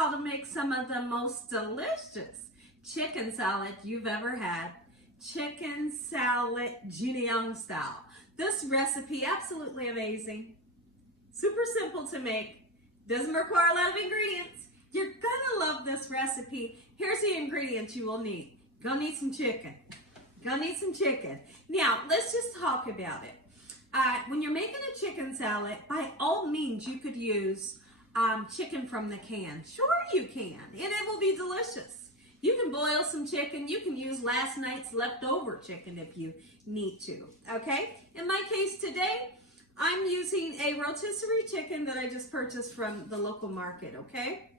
how to make some of the most delicious chicken salad you've ever had. Chicken salad, Gina Young style. This recipe, absolutely amazing. Super simple to make. Doesn't require a lot of ingredients. You're gonna love this recipe. Here's the ingredients you will need. Gonna need some chicken. Now, let's just talk about it. When you're making a chicken salad, by all means, you could use chicken from the can. Sure you can, and it will be delicious. You can boil some chicken. You can use last night's leftover chicken if you need to, okay? In my case today, I'm using a rotisserie chicken that I just purchased from the local market, okay?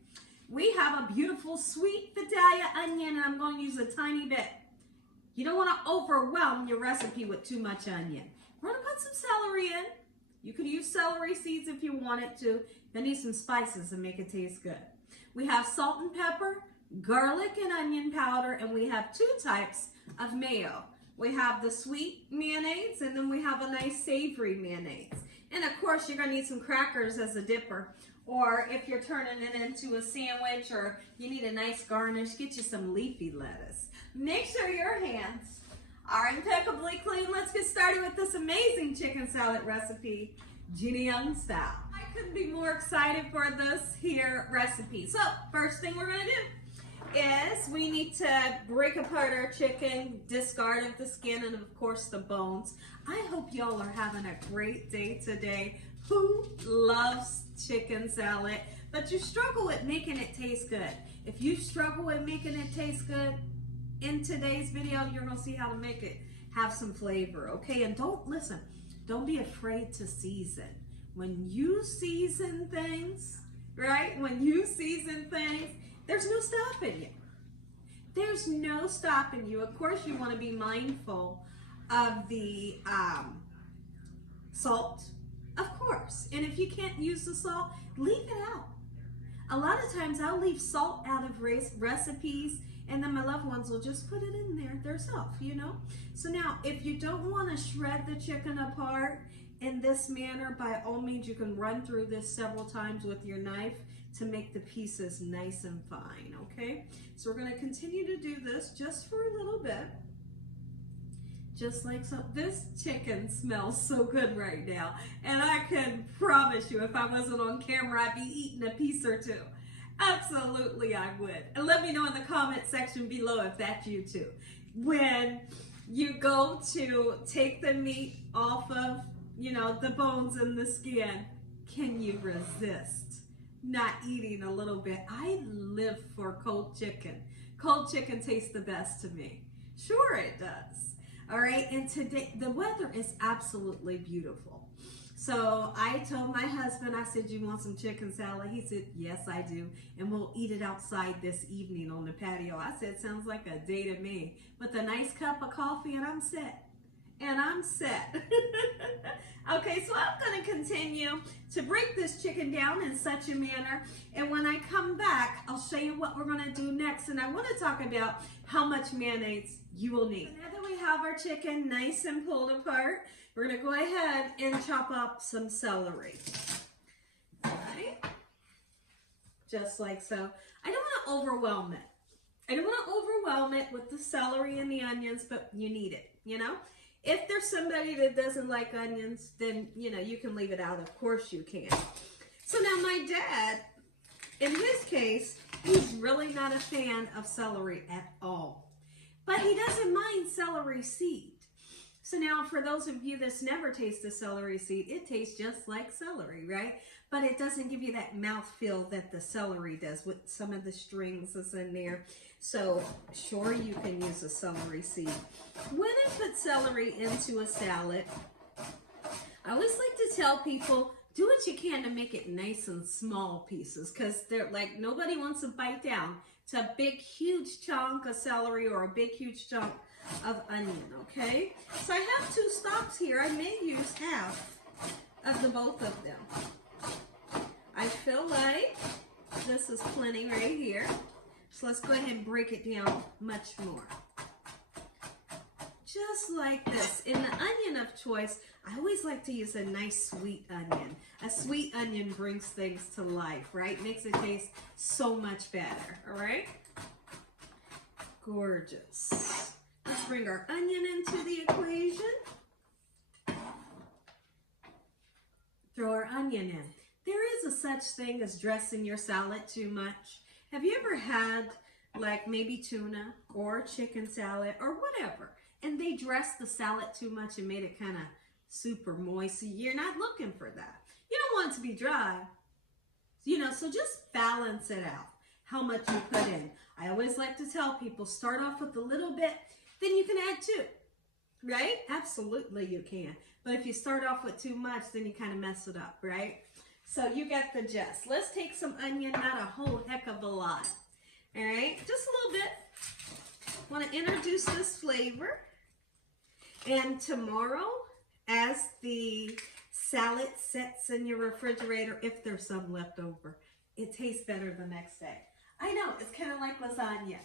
We have a beautiful sweet Vidalia onion, and I'm going to use a tiny bit. You don't want to overwhelm your recipe with too much onion. We're going to put some celery in. You could use celery seeds if you wanted to. Then need some spices and make it taste good. We have salt and pepper, garlic and onion powder, and we have 2 types of mayo. We have the sweet mayonnaise, and then we have a nice savory mayonnaise. And of course, you're gonna need some crackers as a dipper, or if you're turning it into a sandwich or you need a nice garnish, get you some leafy lettuce. Make sure your hands are impeccably clean. Let's get started with this amazing chicken salad recipe, Gina Young style. I couldn't be more excited for this here recipe. So, first thing we're gonna do is we need to break apart our chicken, discard of the skin, and of course the bones. I hope y'all are having a great day today. Who loves chicken salad? But you struggle with making it taste good. If you struggle with making it taste good, in today's video, you're gonna see how to make it have some flavor, okay? And don't be afraid to season. When you season things, right? When you season things, there's no stopping you. There's no stopping you. Of course, you want to be mindful of the salt, of course. And if you can't use the salt, leave it out. A lot of times I'll leave salt out of recipes, and then my loved ones will just put it in there themselves, you know? So now, if you don't want to shred the chicken apart in this manner, by all means, you can run through this several times with your knife to make the pieces nice and fine, okay? So we're gonna continue to do this just for a little bit. Just like so. This chicken smells so good right now. And I can promise you, if I wasn't on camera, I'd be eating a piece or 2. Absolutely, I would. And let me know in the comment section below if that's you too. When you go to take the meat off of, you know, the bones and the skin, can you resist not eating a little bit? I live for cold chicken. Cold chicken tastes the best to me. Sure it does. All right, and today the weather is absolutely beautiful. So I told my husband, I said, you want some chicken salad? He said, yes, I do. And we'll eat it outside this evening on the patio. I said, sounds like a day to me. With a nice cup of coffee, and I'm set. Okay, so I'm going to continue to break this chicken down in such a manner, and when I come back, I'll show you what we're going to do next, and I want to talk about how much mayonnaise you will need. So now that we have our chicken nice and pulled apart, we're going to go ahead and chop up some celery. All right, just like so. I don't want to overwhelm it. I don't want to overwhelm it with the celery and the onions, but you need it, you know? If there's somebody that doesn't like onions, then, you know, you can leave it out. Of course you can. So now my dad, in his case, he's really not a fan of celery at all. But he doesn't mind celery seed. So now for those of you that's never tasted celery seed, it tastes just like celery, right? But it doesn't give you that mouthfeel that the celery does with some of the strings that's in there. So sure, you can use a celery seed. When I put celery into a salad, I always like to tell people, do what you can to make it nice and small pieces, because they're like, nobody wants to bite down to a big, huge chunk of celery or a big, huge chunk of onion, okay? So I have 2 stalks here. I may use half of the both of them. I feel like this is plenty right here. So let's go ahead and break it down much more. Just like this. In the onion of choice, I always like to use a nice sweet onion. A sweet onion brings things to life, right? Makes it taste so much better, all right? Gorgeous. Let's bring our onion into the equation. Throw our onion in. There is a such thing as dressing your salad too much. Have you ever had like maybe tuna or chicken salad or whatever, and they dressed the salad too much and made it kind of super moist? So you're not looking for that. You don't want it to be dry, you know, so just balance it out, how much you put in. I always like to tell people, start off with a little bit, then you can add two, right? Absolutely you can. But if you start off with too much, then you kind of mess it up, right? So you got the gist. Let's take some onion, not a whole heck of a lot. All right, just a little bit. Want to introduce this flavor. And tomorrow, as the salad sits in your refrigerator, if there's some left over, it tastes better the next day. I know, it's kind of like lasagna.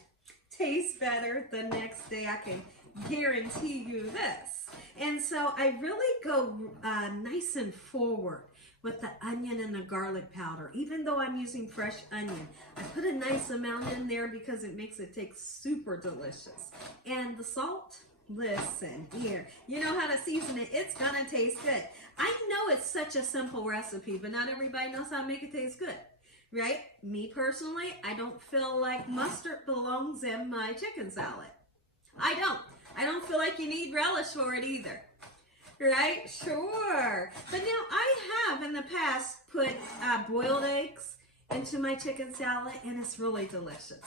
Tastes better the next day, I can guarantee you this. And so I really go nice and forward with the onion and the garlic powder. Even though I'm using fresh onion, I put a nice amount in there because it makes it taste super delicious. And the salt, listen here, you know how to season it. It's gonna taste good. I know it's such a simple recipe, but not everybody knows how to make it taste good, right? Me personally, I don't feel like mustard belongs in my chicken salad. I don't feel like you need relish for it either. Right? Sure. But now I have in the past put boiled eggs into my chicken salad, and it's really delicious.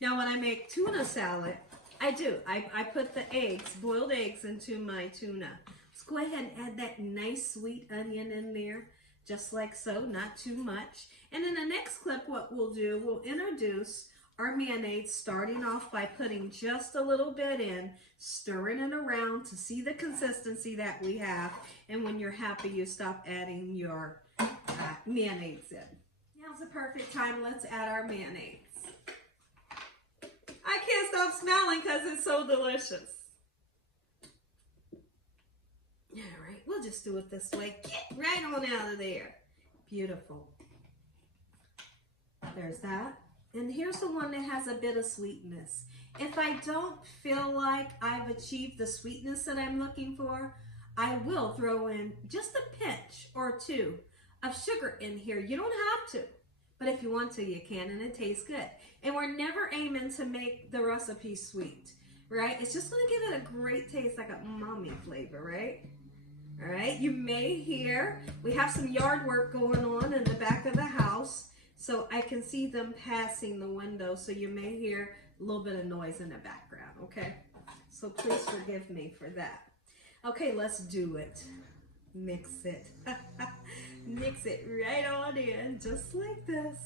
Now when I make tuna salad, I do. I put the eggs, boiled eggs, into my tuna. Let's go ahead and add that nice sweet onion in there, just like so, not too much. And in the next clip, what we'll do, we'll introduce our mayonnaise, starting off by putting just a little bit in, stirring it around to see the consistency that we have. And when you're happy, you stop adding your mayonnaise in. Now's the perfect time. Let's add our mayonnaise. I can't stop smelling because it's so delicious. All right, we'll just do it this way. Get right on out of there. Beautiful. There's that. And here's the one that has a bit of sweetness. If I don't feel like I've achieved the sweetness that I'm looking for, I will throw in just a pinch or two of sugar in here. You don't have to, but if you want to, you can, and it tastes good. And we're never aiming to make the recipe sweet, right? It's just gonna give it a great taste, like a umami flavor, right? All right, you may hear, we have some yard work going on in the back of the house, so I can see them passing the window, so you may hear a little bit of noise in the background, okay? So please forgive me for that. Okay, let's do it. Mix it. Mix it right on in, just like this.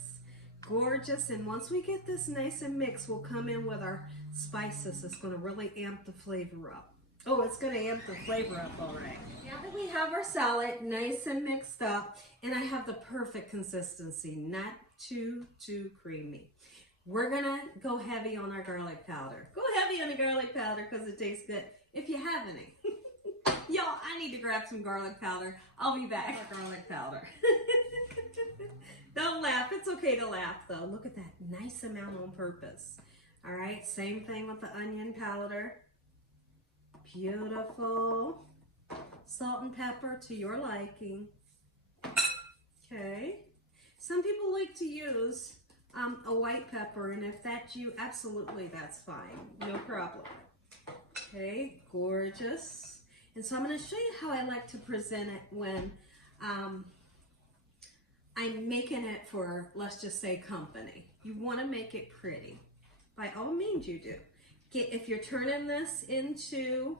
Gorgeous. And once we get this nice and mixed, we'll come in with our spices. It's going to really amp the flavor up. Oh, it's going to amp the flavor up, all right. Now that we have our salad nice and mixed up, and I have the perfect consistency, not too creamy, we're going to go heavy on our garlic powder. Go heavy on the garlic powder because it tastes good, if you have any. Y'all, I need to grab some garlic powder. I'll be back. Garlic powder. Don't laugh. It's okay to laugh, though. Look at that nice amount on purpose. All right, same thing with the onion powder. Beautiful. Salt and pepper to your liking. Okay. Some people like to use a white pepper, and if that's you, absolutely, that's fine. No problem. Okay, gorgeous. And so I'm going to show you how I like to present it when I'm making it for, let's just say, company. You want to make it pretty. By all means, you do. If you're turning this into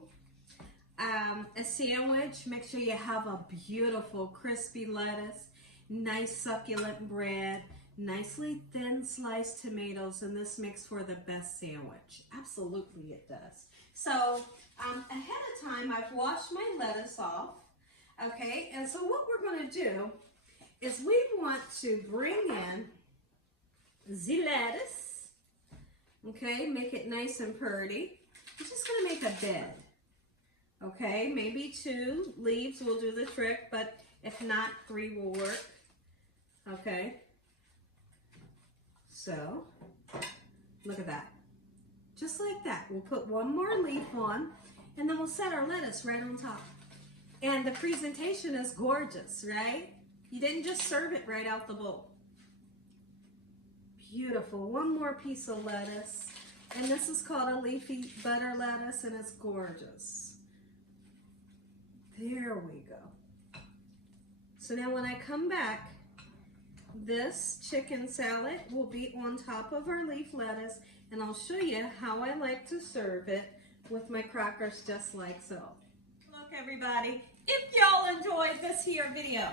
a sandwich, make sure you have a beautiful crispy lettuce, nice succulent bread, nicely thin sliced tomatoes, and this makes for the best sandwich. Absolutely it does. So ahead of time, I've washed my lettuce off, okay? And so what we're going to do is we want to bring in the lettuce, okay? Make it nice and pretty. I'm just going to make a bed, Okay, maybe 2 leaves will do the trick, but if not, 3 will work. Okay, so look at that. Just like that. We'll put 1 more leaf on, and then we'll set our lettuce right on top. And the presentation is gorgeous, right? You didn't just serve it right out the bowl. Beautiful. 1 more piece of lettuce. And this is called a leafy butter lettuce, and it's gorgeous. There we go. So now when I come back, this chicken salad will be on top of our leaf lettuce, and I'll show you how I like to serve it with my crackers just like so. Look everybody, if y'all enjoyed this here video,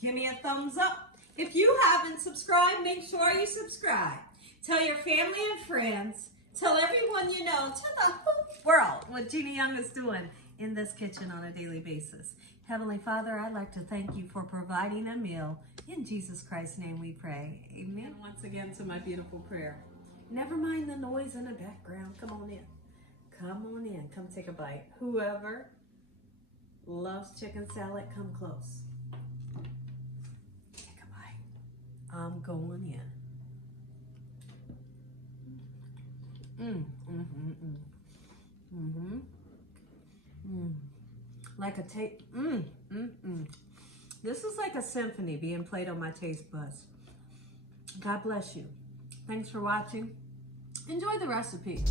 give me a thumbs up. If you haven't subscribed, make sure you subscribe. Tell your family and friends. Tell everyone you know to the whole world what Gina Young is doing in this kitchen on a daily basis. Heavenly Father, I'd like to thank you for providing a meal. In Jesus Christ's name we pray. Amen. And once again to my beautiful prayer. Never mind the noise in the background. Come on in. Come on in. Come take a bite. Whoever loves chicken salad, come close. Take a bite. I'm going in. Like a tape. This is like a symphony being played on my taste buds. God bless you. Thanks for watching. Enjoy the recipe.